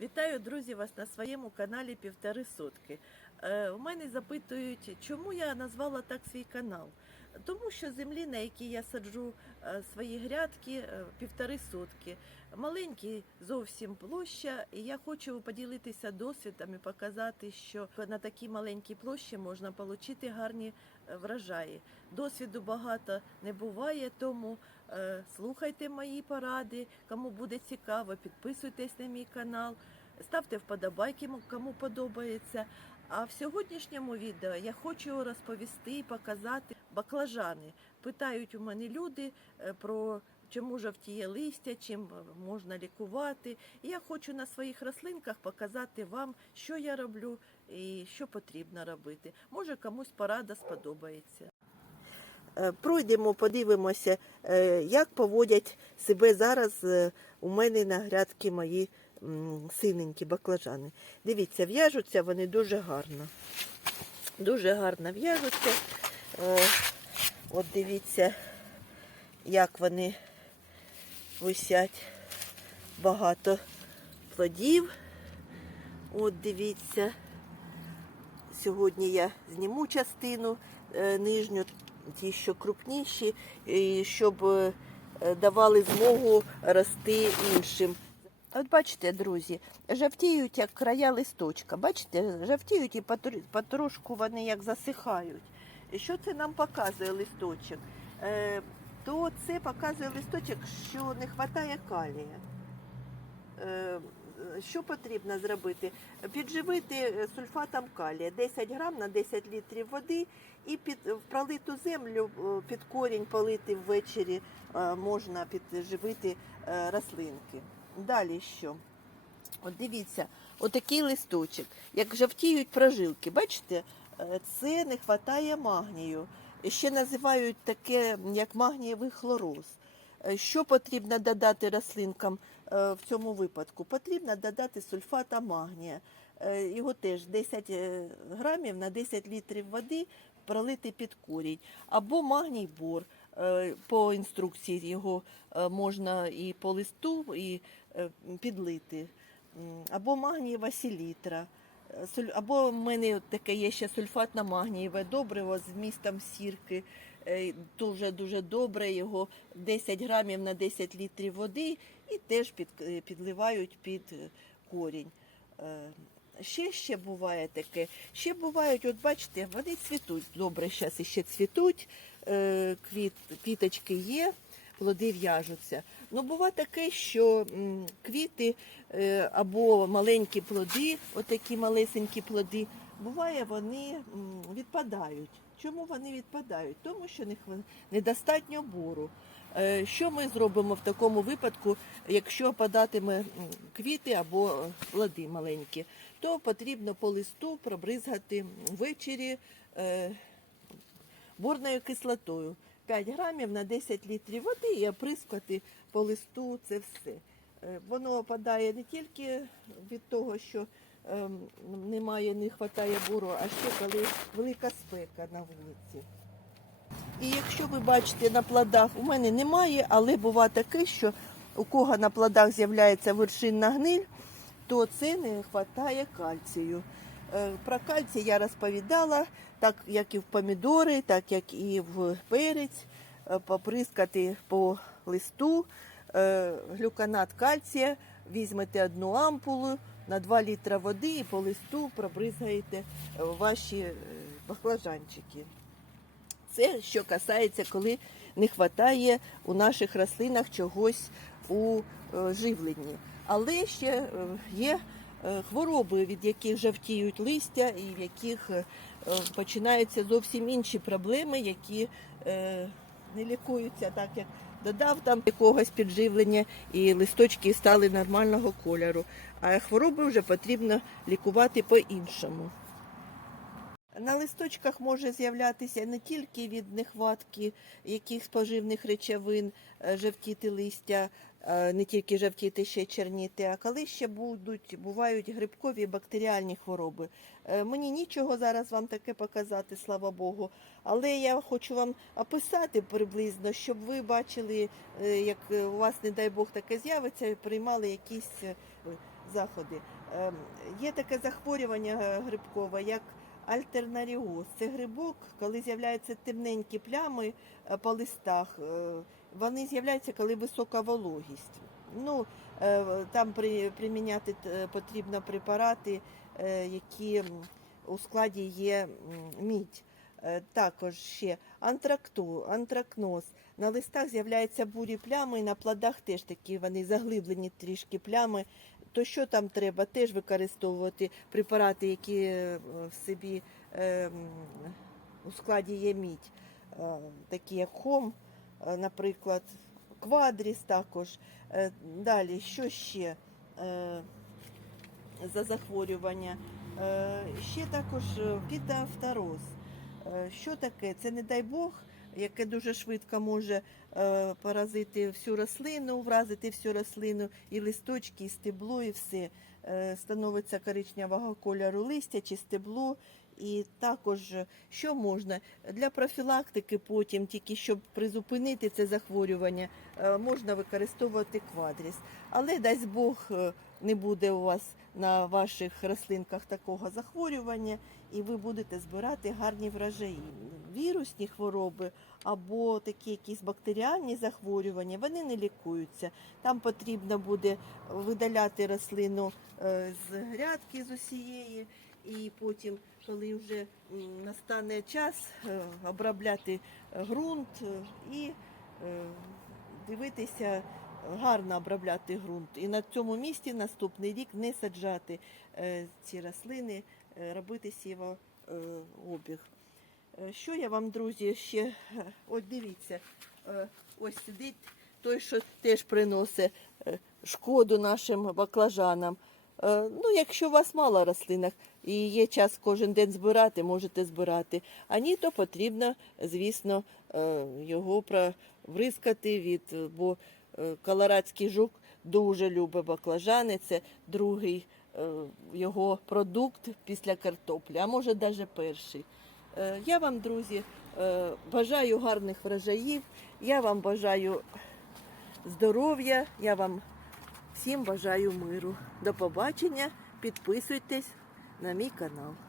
Вітаю, друзі, вас на своєму каналі Півтори Сотки. Е, у мене запитують, чому я назвала так свій канал. Тому що землі, на якій я саджу е, свої грядки, е, півтори сотки. Маленькі зовсім площа, і я хочу поділитися досвідом і показати, що на такій маленькій площі можна отримати гарні е, врожаї. Досвіду багато не буває, тому слухайте мої поради. Кому буде цікаво, підписуйтесь на мій канал, ставте вподобайки, кому подобається. А в сьогоднішньому відео я хочу розповісти і показати баклажани. Питають у мене люди е, про чому жовтіє листя, чим можна лікувати. І я хочу на своїх рослинках показати вам, що я роблю і що потрібно робити. Може комусь порада сподобається. Е, Пройдемо, подивимося, е, як поводять себе зараз е, у мене на грядки мої синенькі баклажани. Дивіться, в'яжуться вони дуже гарно. Дуже гарно в'яжуться. От дивіться, як вони висять. Багато плодів. От дивіться. Сьогодні я зніму частину нижню, ті, що крупніші, щоб е, давали змогу рости іншим. От бачите, друзі, жовтіють як края листочка. Бачите, жовтіють і потрошку вони як засихають. Що це нам показує листочок? Е, то це показує листочок, що не вистачає калія. Що потрібно зробити? Підживити е, сульфатом калія 10 грам на 10 літрів води і під в пролиту землю е, під корінь полити ввечері е, можна підживити рослинки. Далі що? От дивіться, отакий листочок. Як жовтіють прожилки, бачите, це не вистачає магнію. Ще називають таке, як магнієвий хлороз. Е, Що потрібно додати рослинкам е, в цьому випадку? Потрібно додати сульфата магнія. Е, Його теж 10 е, грамів на 10 літрів води пролити під корінь. Або магній бор. По інструкції його можна і по листу, і підлити. Або магнієва селітра. Або в мене таке є ще сульфатна магнієве добриво з вмістом сірки. Е, Дуже дуже добре його 10 грамів на 10 літрів води і теж під, е, підливають під е, корінь. Е, Ще ще буває таке. Ще бувають, от бачите, вони цвітуть. Добре, зараз іще цвітуть, квіт, квіточки є, плоди в'яжуться. Ну, буває таке, що квіти е, або маленькі плоди, отакі малесенькі плоди, буває, вони відпадають. Чому вони відпадають? Тому що не недостатньо бору. Е, Що ми зробимо в такому випадку, якщо падатиме квіти або плоди маленькі, то потрібно по листу пробризгати ввечері е, борною кислотою. 5 грамів на 10 літрів води і оприскати по листу це все. Е, Воно опадає не тільки від того, що ем, немає, не вистачає бору, а ще коли велика спека на вулиці. І якщо ви бачите на плодах, у мене немає, але буває таке, що у кого на плодах з'являється вершинна гниль, то це не вистачає кальцію. Е, Про кальцій я розповідала, так як і в помідори, так як і в перець, Е, поприскати по листу, е, глюканат кальція, візьмете одну ампулу на 2 літра води і по листу пробризгаєте ваші баклажанчики. Це що касається, коли не вистачає у наших рослинах чогось у живленні. Але ще є хвороби, від яких жовтіють листя, і в яких е, е, починаються зовсім інші проблеми, які е, не лікуються так, як додав там якогось підживлення, і листочки стали нормального кольору. А хвороби вже потрібно лікувати по-іншому. На листочках може з'являтися не тільки від нехватки якихось поживних речовин, е, жовтіти листя, е, не тільки жовтіти, ще й черніти, а коли ще будуть, бувають грибкові бактеріальні хвороби. Е, Мені нічого зараз вам таке показати, слава Богу. Але я хочу вам описати приблизно, щоб ви бачили, як у вас, не дай Бог, таке з'явиться, приймали якісь заходи. Ем, Є таке захворювання грибкове, як альтернаріоз. Це грибок, коли з'являються темненькі плями е, по листах. е, Вони з'являються, коли висока вологість. Ну, е, там при, приміняти потрібно препарати, які у складі є мідь. Також ще антракту, антракноз. На листах з'являються бурі плями, на плодах теж такі вони заглиблені трішки плями. То що там треба? Теж використовувати препарати, які е, в собі е, у складі є мідь, Е, такі як хом, е, наприклад, квадріс також. Далі, що ще за захворювання? Ще також фітофтороз. Що таке? Це не дай Бог, яке дуже швидко може е, поразити всю рослину, вразити всю рослину, і листочки, і стебло, і все. Е, Становиться коричневого кольору листя чи стебло. І також що можна для профілактики, потім тільки щоб призупинити це захворювання, е, можна використовувати квадріс. Але дасть Бог не буде у вас на ваших рослинках такого захворювання, і ви будете збирати гарні врожаї. Вірусні хвороби або такі якісь бактеріальні захворювання, вони не лікуються. Там потрібно буде видаляти рослину е, з грядки з усієї, і потім, коли вже настане час, е, обробляти ґрунт е, і дивитися гарно обробляти ґрунт. І на цьому місці наступний рік не саджати ці рослини, робити сівообіг. Е, Що я вам, друзі, ще е, от дивіться, е, ось сидить той, що теж приносить е, шкоду нашим баклажанам. Е, Ну, якщо у вас мало рослинок і є час кожен день збирати, можете збирати. А ні, то потрібно, звісно, е, його проврискати від, бо е, колорадський жук дуже любить баклажани. Це другий е, його продукт після картоплі, а може навіть перший. Е, Я вам, друзі, е, бажаю гарних врожаїв, я вам бажаю здоров'я, я вам всім бажаю миру. До побачення, підписуйтесь на мій канал.